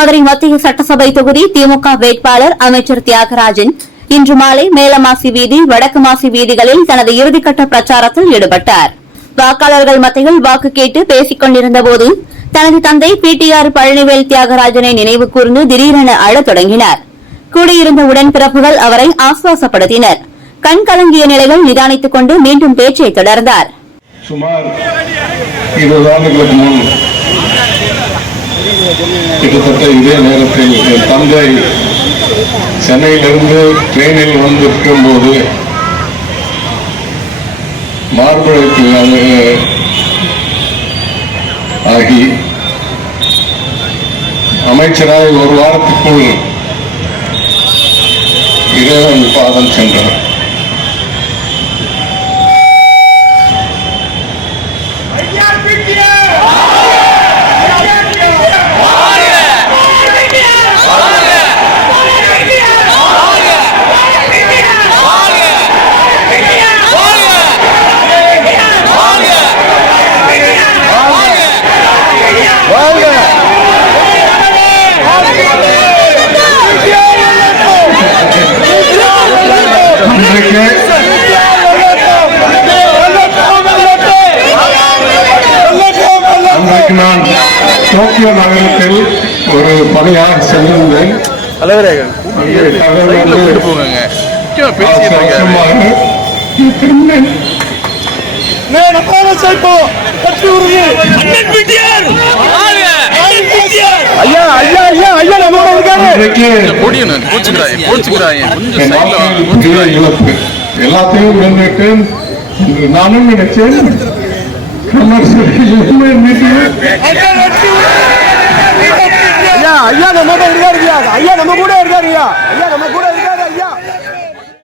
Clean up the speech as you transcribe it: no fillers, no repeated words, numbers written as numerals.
மதுரை மத்திய சட்டசபை தொகுதி திமுக வேட்பாளர் அமைச்சர் தியாகராஜன் இன்று மாலை மேலமாசி வீதி வடக்கு மாசி வீதிகளில் தனது இறுதிக்கட்ட பிரச்சாரத்தில் ஈடுபட்டார். வாக்காளர்கள் மத்தியில் வாக்கு கேட்டு பேசிக் கொண்டிருந்தபோது தனது தந்தை பிடிஆர் பழனிவேல் தியாகராஜனை நினைவு கூர்ந்து திடீரென அழத் தொடங்கினார். கூடியிருந்த உடன்பிறப்புகள் அவரை ஆசுவாசப்படுத்தினர். கண் கலங்கிய நிலையில் நிதானித்துக் கொண்டு மீண்டும் பேச்சை தொடர்ந்தார். சுமார் 20 ஆண்டுகளுக்கு முன் கிட்டத்தட்ட இதே நேரத்தில் என் தந்தை சென்னையிலிருந்து ட்ரெயினில் வந்திருக்கும் போது மார்புழைக்கு ஆகி அமைச்சராக ஒரு வாரத்துக்குள் இறைவன் பாதம் சென்றார். அன்றைக்கு நான் டோக்கியோ நகரத்தில் ஒரு பணியாக சென்றிருந்தேன். இழப்பு எல்லாத்தையும் இழந்துட்டேன் என்று நானும் நினைச்சேன். ஐயா நம்ம கூட இருக்காரு. ஐயா நம்ம கூட இருக்காரு. ஐயா நம்ம கூட